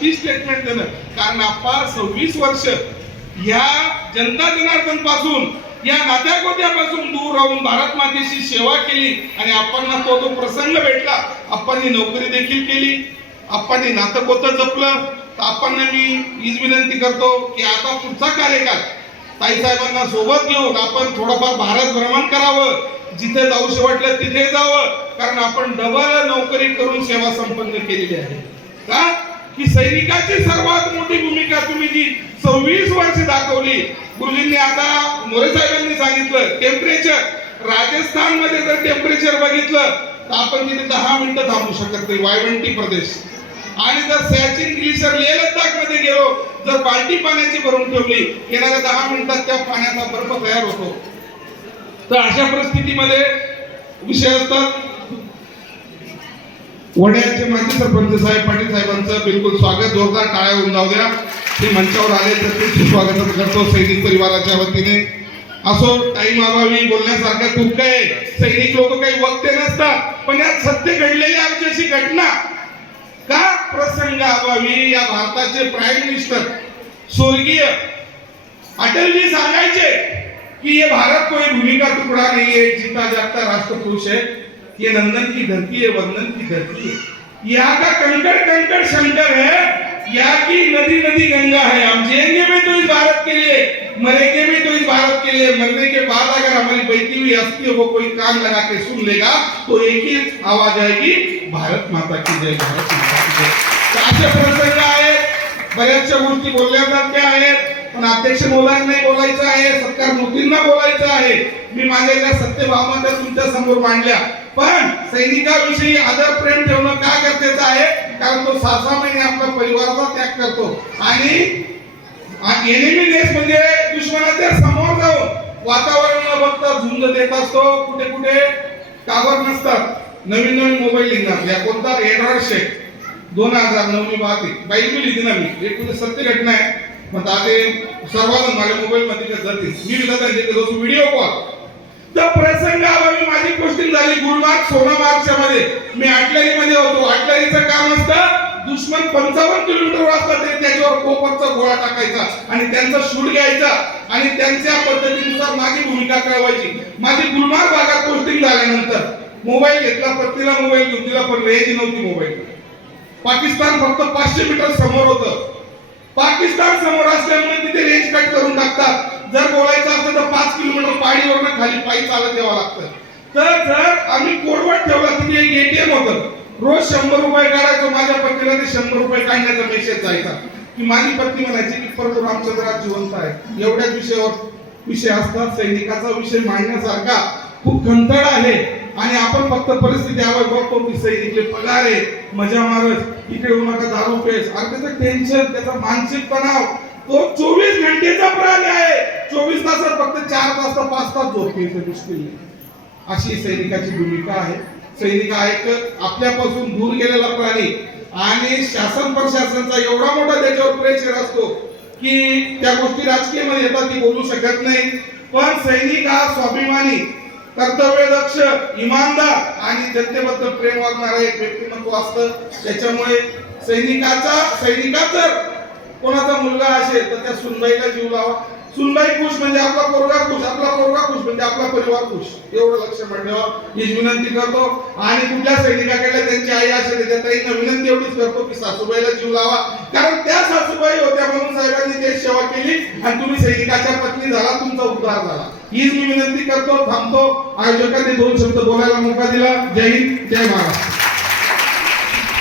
ती स्टेटमेंट देणं. कारण आपण सव्वीस वर्ष या जनता जनार्दनपासून या नात्यागोत्यापासून दूर राहून भारत मातेची सेवा केली आणि आपण तो जो प्रसंग भेटला. आपण नोकरी देखील केली. आपण नातं कोतं जपलं. तर आपण मी हीच विनंती करतो की आता पुढचा कार्यकाळ ताईसाहेबांना सोबत घेऊन आपण थोडंफार भारत भ्रमण करावं. जिथे जाऊशी वाटलं तिथे जावं. कारण आपण डबल नोकरी करून सेवा संपन्न केलेली आहे. का? की सैनिकाची सर्वात मोठी भूमिका तुम्ही जी सव्वीस वर्ष दाखवली गुरुजींनी आता मोरे साहेबांनी सांगितलं टेम्परेचर राजस्थानमध्ये जर टेम्परेचर बघितलं तर आपण तिथे दहा मिनिटं थांबू शकत नाही वायवंटी प्रदेश. आणि जर सॅचिन ग्लिसर लेह लद्दाखमध्ये गेलो जर बाल्टी पाण्याची भरून ठेवली येणाऱ्या दहा मिनिटात त्या पाण्याचा बर्फ तयार होतो. तर अशा परिस्थितीमध्ये विषय असतात वड्याचे माजी सरपंच साहेब पाटील साहेबांचं बिलकुल स्वागत. जोरदार टाळ्या होऊन जाऊ द्या. ते मंचावर आले तर ते सुस्वागत करतो सैनिक परिवाराच्या वतीने. असो टाइम अभावी बोलण्यासारखं खूप काय सैनिक लोक काही वक्ते नसतात. पण यात सत्य घडलेली आमची अशी घटना. का प्रसंग अभावी या भारताचे प्राईम मिनिस्टर स्वर्गीय अटलजी सांगायचे की हे भारत कोई भूमिका तुकडा नाहीये जिता जागता राष्ट्रपुरुष आहे. ये नंदन की धरती है, वंदन की धरती है। यहाँ का कंकड़ कंकड़ शंकर है, यहाँ की नदी नदी गंगा है। हम जिएँगे भी तो इस भारत के लिए, मरेंगे भी तो इस भारत के लिए। मरने के बाद अगर हमारी बहती हुई अस्थि को कोई कान लगा के सुन लेगा तो एक ही आवाज़ आएगी, भारत माता की जय, भारत माता की जय। असे प्रसंग आहेत बऱ्याचशा गोष्टी बोलण्यासारख्या आहेत पण अध्यक्ष मुलांना बोलायचं आहे सत्कार मोदींना बोलायचं आहे. मी माझ्या या सत्यभावना त्या तुमच्यासमोर मांडल्या. पण सैनिकाविषयी आदर प्रेम ठेवणं का गरजेचं आहे? कारण तो सहा सहा महिने आपल्या परिवाराचा त्याग करतो. आणि एनिमी देश म्हणजे दुश्मनाच्या समोर जाऊन वातावरण न बघता झुंज देत असतो. कुठे कुठे कावर नसतात. नवीन नवीन मोबाईल निघणार. या कोणता एंड्रॉइड शेट दोन हजार नऊ मी पाहते बाईक मी लिहिली ना मी. एक सत्य घटना आहे? पण आता ते माझ्या मोबाईल मध्ये जाते मी विचारत त्यांचे व्हिडिओ कॉल तर प्रसंगाभावी माझी पोस्टिंग झाली गुलमार्ग सोनामार्गच्या मध्ये. मी आटलरी मध्ये होतो. आटलरीचं काम असतं दुश्मन पंचावन्न किलोमीटर असतात तरी त्याच्यावर कोपरचा गोळा टाकायचा आणि त्यांचा शूट घ्यायचा आणि त्यांच्या पद्धतीनुसार माझी भूमिका कळवायची. माझी गुलमार्ग भागात पोस्टिंग झाल्यानंतर मोबाईल घेतला प्रत्येला मोबाईल घेऊन तिला पण रेंज नव्हती मोबाईल पाकिस्तान फक्त पाचशे मीटर समोर होतं. समोर असल्यामुळे तिथे रेंज कट करून टाकतात. जर बोलायचं असतं तर पाच किलोमीटर पाडीवरनं खाली पायी चालत यावं लागतं. तर जर आम्ही कोडवट ठेवला तिथे एक एटीएम होतं. रोज शंभर रुपये काढायचो माझ्या पत्नीला ते शंभर रुपये काढण्याचा मेसेज जायचा. की माझी पत्नी म्हणायची की परत रामचंद्रात जिवंत आहे. एवढ्याच विषयावर विषय असतात. सैनिकाचा विषय मांडण्यासारखा खूप खंतड आहे. आणि आपण फक्त परिस्थिती आवड बघतो की सैनिकले पगार आहे मजा मारत इकडे येऊ नका दारू पेस आणि त्याचं टेन्शन त्याचा मानसिक तणाव तो चोवीस घंटेचा प्राणी आहे. चोवीस तासात फक्त चार तास तर पाच तास झोपते इथे मुश्किल अशी सैनिकाची भूमिका आहे. सैनिक आहे आपल्यापासून दूर गेलेला प्राणी. आणि शासन प्रशासनचा एवढा मोठा त्याच्यावर प्रेशर असतो की त्या गोष्टी राजकीयमध्ये येतात ती बोलू शकत नाही. पण सैनिक हा स्वाभिमानी. कर्तव्यदक्ष इमानदार आणि जनतेबद्दल प्रेम वागणारा एक व्यक्तिमत्व असतं. त्याच्यामुळे सैनिकाचा सैनिकाचं कोणाचा मुलगा असेल तर त्या सुनबाईला जीव लावा. सुनबाई खुश म्हणजे आपला पोरगा खुश आपला पोरगा खुश म्हणजे आपला परिवार खुश एवढं लक्ष ठेवा हीच विनंती करतो. आणि कुठल्या सैनिकाकडे त्यांची आई असेल त्या ताईंना विनंती एवढीच करतो की सासूबाईला जीव लावा. कारण त्या सासूबाई होत्या म्हणून साहेबांनी देश सेवा केली आणि तुम्ही सैनिकाच्या पत्नी झाला तुमचा उद्धार झाला. हीच मी विनंती करतो थांबतो. आयोजकांनी दोन शब्द बोलायला मौका दिला. जय हिंद जय महाराष्ट्र.